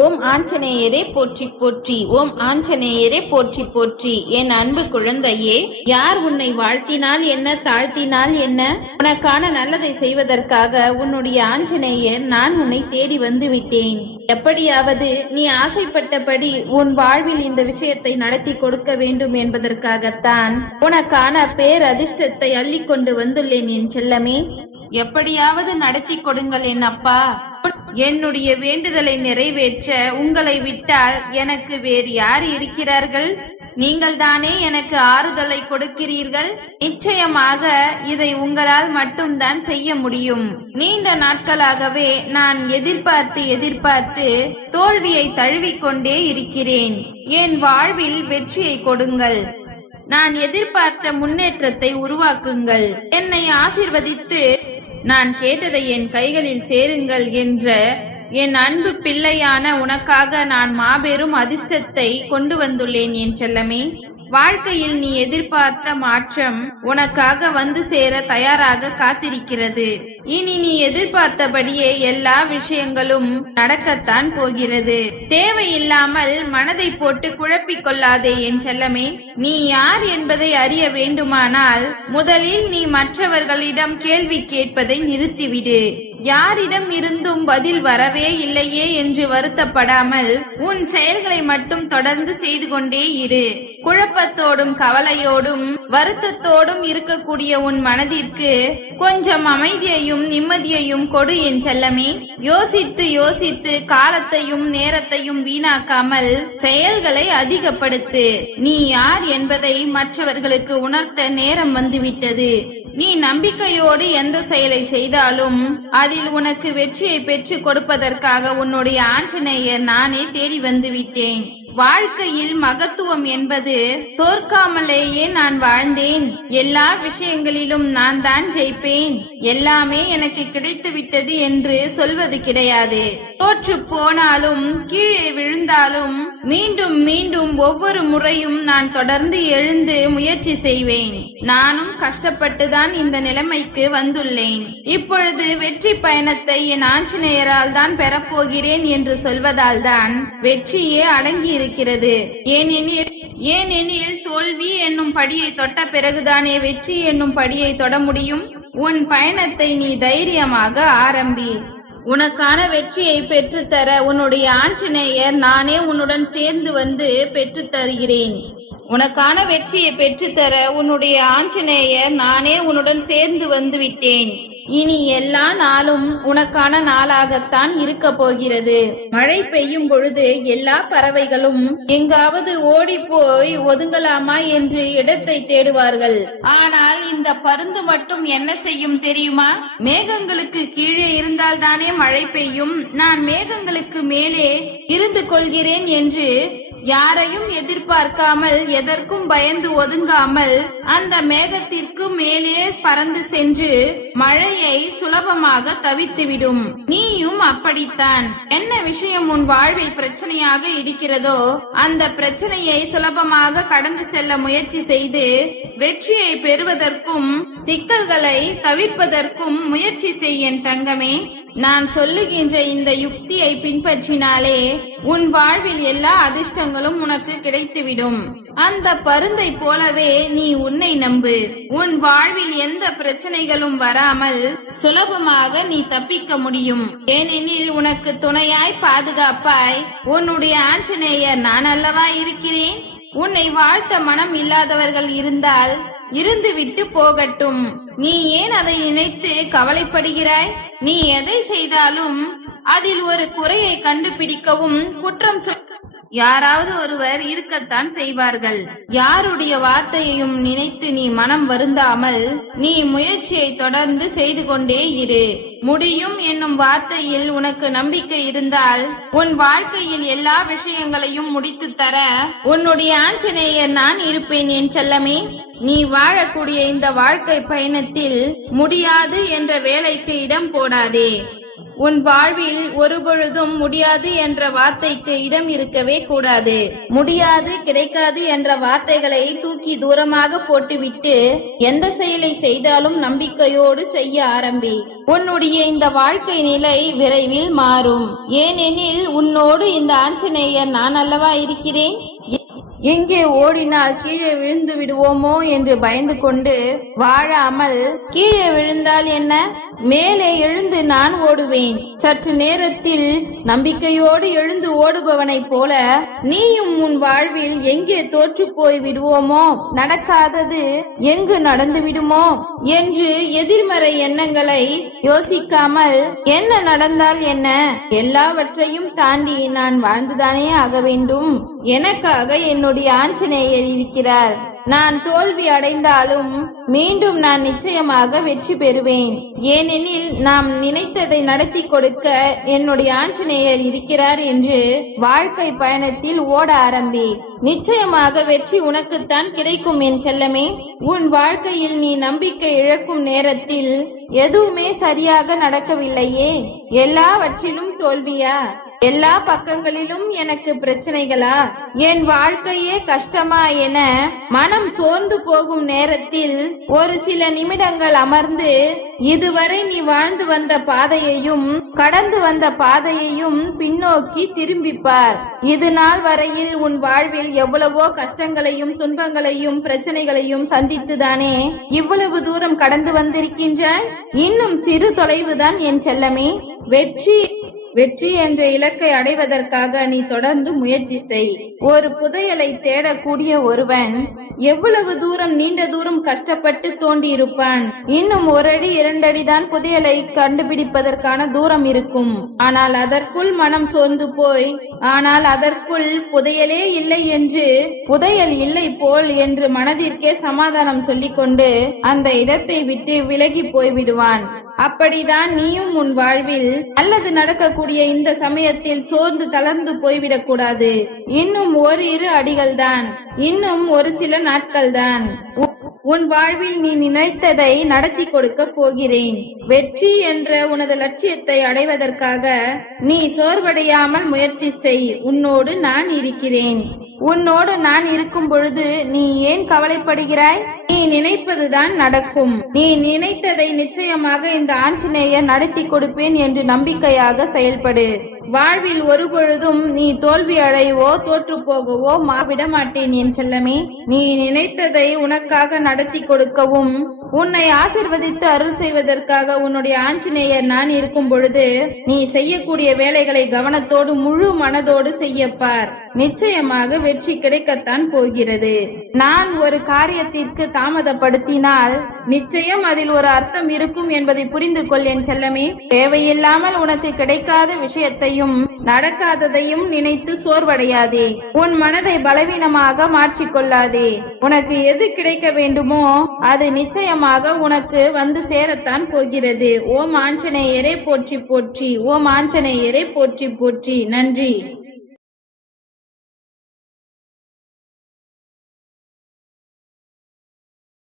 ஓம் ஆஞ்சநேயரே போற்றி போற்றி. ஓம் ஆஞ்சநேயரே போற்றி போற்றி. என் அன்பு குழந்தையே, யார் உன்னை வாழ்த்தினால் என்ன, தாழ்த்தினால் என்ன, உனக்கான நல்லதை செய்வதற்காக உன்னுடைய ஆஞ்சநேயர் நான் உன்னை தேடி வந்து விட்டேன். எப்படியாவது நீ ஆசைப்பட்டபடி உன் வாழ்வில் இந்த விஷயத்தை நடத்தி கொடுக்க வேண்டும் என்பதற்காகத்தான் உனக்கான பேரதிர்ஷ்டத்தை அள்ளி கொண்டு வந்துள்ளேன் என் செல்லமே. எப்படியாவது நடத்தி கொடுங்கள் என் அப்பா. என்னுடைய வேண்டுதலை நிறைவேற்ற உங்களை விட்டால் எனக்கு வேறு யார் இருக்கிறார்கள்? நீங்கள் தானே எனக்கு ஆறுதலை கொடுக்கிறீர்கள். நிச்சயமாக இதை உங்களால் மட்டும்தான் செய்ய முடியும். நீண்ட நாட்களாகவே நான் எதிர்பார்த்து தோல்வியை தழுவிக்கொண்டே இருக்கிறேன். என் வாழ்வில் வெற்றியை கொடுங்கள். நான் எதிர்பார்த்த முன்னேற்றத்தை உருவாக்குங்கள். என்னை ஆசீர்வதித்து நான் கேட்டதை என் கைகளில் சேருங்கள் என்ற என் அன்பு பிள்ளையான உனக்காக நான் மாபெரும் அதிர்ஷ்டத்தை கொண்டு வந்துள்ளேன் என் செல்லமே. வாழ்க்கையில் நீ எதிர்பார்த்த மாற்றம் உனக்காக வந்து சேர தயாராக காத்திருக்கிறது. இனி நீ எதிர்பார்த்தபடியே எல்லா விஷயங்களும் நடக்கத்தான் போகிறது. தேவையில்லாமல் மனதை போட்டு குழப்பிக் கொள்ளாதே என் செல்லமே. நீ யார் என்பதை அறிய வேண்டுமானால் முதலில் நீ மற்றவர்களிடம் கேள்வி கேட்பதை நிறுத்திவிடு. யாரிடம் இருந்தும் பதில் வரவே இல்லையே என்று வருத்தப்படாமல் உன் செயல்களை மட்டும் தொடர்ந்து செய்து கொண்டே இரு. குழப்பத்தோடும் கவலையோடும் வருத்தத்தோடும் இருக்கக்கூடிய உன் மனதிற்கு கொஞ்சம் அமைதியையும் நிம்மதியையும் கொடு என் செல்லமே. யோசித்து யோசித்து காலத்தையும் நேரத்தையும் வீணாக்காமல் செயல்களை அதிகப்படுத்து. நீ யார் என்பதை மற்றவர்களுக்கு உணர்த்த நேரம் வந்துவிட்டது. நீ நம்பிக்கையோடு எந்த செயலை செய்தாலும் அதில் உனக்கு வெற்றியை பெற்றுக் கொடுப்பதற்காக உன்னுடைய ஆஞ்சநேயர் நானே தேடி வந்து விட்டேன். வாழ்க்கையில் மகத்துவம் என்பது தோற்காமலேயே நான் வாழ்ந்தேன். எல்லா விஷயங்களிலும் நான் தான் ஜெயிப்பேன், எல்லாமே எனக்கு கிடைத்து விட்டது என்று சொல்வது கிடையாது. தோற்று போனாலும் கீழே விழுந்தாலும் மீண்டும் மீண்டும் ஒவ்வொரு முறையும் நான் தொடர்ந்து எழுந்து முயற்சி செய்வேன். நானும் கஷ்டப்பட்டுதான் இந்த நிலைமைக்கு வந்துள்ளேன். இப்பொழுது வெற்றி பயணத்தை என் ஆஞ்சநேயரால் தான் பெறப்போகிறேன் என்று சொல்வதால் தான் வெற்றியே அடங்கி இருக்கிறது. ஏனெனில் தோல்வி என்னும் படியை தொட்ட பிறகுதானே வெற்றி என்னும் படியை தொட முடியும். உன் பயணத்தை நீ தைரியமாக ஆரம்பி. உனக்கான வெற்றியை பெற்றுத்தர உன்னுடைய ஆஞ்சநேயர் நானே உன்னுடன் சேர்ந்து வந்து பெற்று தருகிறேன். உனக்கான வெற்றியை பெற்றுத்தர உன்னுடைய ஆஞ்சநேயர் நானே உன்னுடன் சேர்ந்து வந்து விட்டேன். இனி எல்லா நாளும் உனக்கான நாளாகத்தான் இருக்க போகிறது. மழை பெய்யும் பொழுது எல்லா பறவைகளும் எங்காவது ஓடி போய் ஒதுங்கலாமா என்று இடத்தை தேடுவார்கள். ஆனால் இந்த பருந்து மட்டும் என்ன செய்யும் தெரியுமா? மேகங்களுக்கு கீழே இருந்தால் தானே மழை பெய்யும். நான் மேகங்களுக்கு மேலே இருந்து கொள்கிறேன் என்று யாரையும் எதிர்பார்க்காமல் எதற்கும் பயந்து ஒதுங்காமல் அந்த மேகத்திற்கு மேலே பறந்து சென்று மழையை சுலபமாக தவித்துவிடும். நீயும் அப்படித்தான். என்ன விஷயம் உன் வாழ்வில் பிரச்சனையாக இருக்கிறதோ அந்த பிரச்சனையை சுலபமாக கடந்து செல்ல முயற்சி செய்து வெற்றியை பெறுவதற்கும் சிக்கல்களை தவிர்ப்பதற்கும் முயற்சி செய்ய தங்கமே. நான் சொல்லுகின்ற இந்த யுக்தியை பின்பற்றினாலே உன் வாழ்வில் எல்லா அதிர்ஷ்டங்களும் உனக்கு கிடைத்துவிடும். அந்த பருந்தை போலவே நீ உன்னை நம்பு. உன் வாழ்வில் எந்த பிரச்சனைகளும் வராமல் சுலபமாக நீ தப்பிக்க முடியும். ஏனெனில் உனக்கு துணையாய் பாதுகாப்பாய் உன்னுடைய ஆஞ்சநேயர் நான் அல்லவா இருக்கிறேன். உன்னை வாழ்த்த மனம் இல்லாதவர்கள் இருந்தால் இருந்து விட்டு போகட்டும். நீ ஏன் அதை நினைத்து கவலைப்படுகிறாய்? நீ எதை செய்தாலும் அதில் ஒரு குறையை கண்டுபிடிக்கவும் குற்றம் யாராவது ஒருவர் இருக்கத்தான் செய்வார்கள். யாருடைய வார்த்தையையும் நினைத்து நீ மனம் வருந்தாமல் நீ முயற்சியை தொடர்ந்து செய்து கொண்டே இரு. முடியும் என்னும் வார்த்தையில் உனக்கு நம்பிக்கை இருந்தால் உன் வாழ்க்கையில் எல்லா விஷயங்களையும் முடித்து தர உன்னுடைய ஆஞ்சநேயர் நான் இருப்பேன் என் செல்லமே. நீ வாழக்கூடிய இந்த வாழ்க்கை பயணத்தில் முடியாது என்ற வேலைக்கு இடம் போடாதே. உன் வாழ்வில் ஒருபொழுதும் முடியாது என்ற வார்த்தைக்கு இடம் இருக்கவே கூடாது. முடியாது, கிடைக்காது என்ற வார்த்தைகளை தூக்கி தூரமாக போட்டுவிட்டு எந்த செயலை செய்தாலும் நம்பிக்கையோடு செய்ய ஆரம்பி. உன்னுடைய இந்த வாழ்க்கை நிலை விரைவில் மாறும். ஏனெனில் உன்னோடு இந்த ஆஞ்சநேயர் நான் அல்லவா இருக்கிறேன். எங்கே ஓடினால் கீழே விழுந்து விடுவோமோ என்று பயந்து கொண்டு வாழாமல், கீழே விழுந்தால் என்ன, மேலே எழுந்து நான் ஓடுவேன். சற்று நேரத்தில் நம்பிக்கையோடு எழுந்து ஓடுபவனைப் போல நீயும் உன் வாழ்வில் எங்கே தோற்று போய் விடுவோமோ, நடக்காதது எங்கு நடந்து விடுமோ என்று எதிர்மறை எண்ணங்களை யோசிக்காமல், என்ன நடந்தால் என்ன, எல்லாவற்றையும் தாண்டி நான் வாழ்ந்துதானே ஆக வேண்டும். எனக்காக என்னுடைய ஆஞ்சநேயர் இருக்கிறார். நான் தோல்வி அடைந்தாலும் மீண்டும் நான் நிச்சயமாக வெற்றி பெறுவேன். ஏனெனில் நாம் நினைத்ததை நடத்தி கொடுக்க என்னுடைய ஆஞ்சநேயர் இருக்கிறார் என்று வாழ்க்கை பயணத்தில் ஓட ஆரம்பி. நிச்சயமாக வெற்றி உனக்குத்தான் கிடைக்கும் என் செல்லமே. உன் வாழ்க்கையில் நீ நம்பிக்கை இழக்கும் நேரத்தில் எதுவுமே சரியாக நடக்கவில்லையே, எல்லாவற்றிலும் தோல்வியா, எல்லா பக்கங்களிலும் எனக்கு பிரச்சனைகளா, என் வாழ்க்கையே கஷ்டமா என மனம் சோர்ந்து போகும் நேரத்தில் ஒரு சில நிமிடங்கள் அமர்ந்து இதுவரை நீ வாழ்ந்து வந்த பாதையையும் கடந்து வந்த பாதையையும் பின்னோக்கி திரும்பிப்பார். இது நாள் வரையில் உன் வாழ்வில் எவ்வளவோ கஷ்டங்களையும் துன்பங்களையும் பிரச்சனைகளையும் சந்தித்துதானே இவ்வளவு தூரம் கடந்து வந்திருக்கின்றாய். இன்னும் சிறு தொலைவுதான் என் செல்லமே. வெற்றி என்ற இலக்கை அடைவதற்காக நீ தொடர்ந்து முயற்சி செய். ஒரு புதையலை தேடக்கூடிய ஒருவன் எவ்வளவு தூரம் நீண்ட தூரம் கஷ்டப்பட்டு தோண்டி இருப்பான். இன்னும் 1 அடி 2 அடிதான் புதையலை கண்டுபிடிப்பதற்கான தூரம் இருக்கும். ஆனால் அதற்குள் மனம் சோர்ந்து போய், ஆனால் அதற்குள் புதையலே இல்லை என்று, புதையல் இல்லை போல் என்று மனதிற்கே சமாதானம் சொல்லிக்கொண்டு அந்த இடத்தை விட்டு விலகி போய் விடுவான். அப்படிதான் நீயும் உன் வாழ்வில் அல்லது நடக்கக்கூடிய இந்த சமயத்தில் சோர்ந்து தளர்ந்து போய்விடக் கூடாது. இன்னும் 1-2 அடிகள் தான், இன்னும் ஒரு சில நாட்கள் தான். உன் வாழ்வில் நீ நினைத்ததை நடத்தி கொடுக்க போகிறேன். வெற்றி என்ற உனது லட்சியத்தை அடைவதற்காக நீ சோர்வடையாமல் முயற்சி செய். உன்னோடு நான் இருக்கிறேன். உன்னோடு நான் இருக்கும் பொழுது நீ ஏன் கவலைப்படுகிறாய்? நீ நினைப்பதுதான் நடக்கும். நீ நினைத்ததை நிச்சயமாக இந்த ஆஞ்சநேயர் நடத்தி கொடுப்பேன் என்று நம்பிக்கையாக செயல்படு. வாழ்வில் ஒரு பொழுதும் நீ தோல்வி அடையவோ தோற்று போகவோ விட மாட்டேன் என் செல்லமே. நீ நினைத்ததை உனக்காக நடத்தி கொடுக்கவும் உன்னை ஆசிர்வதித்து அருள் செய்வதற்காக உன்னுடைய ஆஞ்சநேயர் நான் இருக்கும் பொழுது நீ செய்யக்கூடிய வேலைகளை கவனத்தோடு முழு மனதோடு செய்யப்பார். நிச்சயமாக வெற்றி கிடைக்கத்தான் போகிறது. நான் ஒரு காரியத்திற்கு தாமதப்படுத்தினால் நிச்சயம் அதில் ஒரு அர்த்தம் இருக்கும் என்பதை புரிந்து கொள் என் செல்லமே. தேவையில்லாமல் உனக்கு கிடைக்காத விஷயத்தையும் நடக்காததையும் நினைத்து சோர்வடையாதே. உன் மனதை பலவீனமாக மாற்றிக்கொள்ளாதே. உனக்கு எது கிடைக்க வேண்டுமோ அது நிச்சயமாக உனக்கு வந்து சேரத்தான் போகிறது. ஓம் ஆஞ்சநேயரே போற்றி போற்றி. ஓம் ஆஞ்சநேயரே போற்றி போற்றி. நன்றி.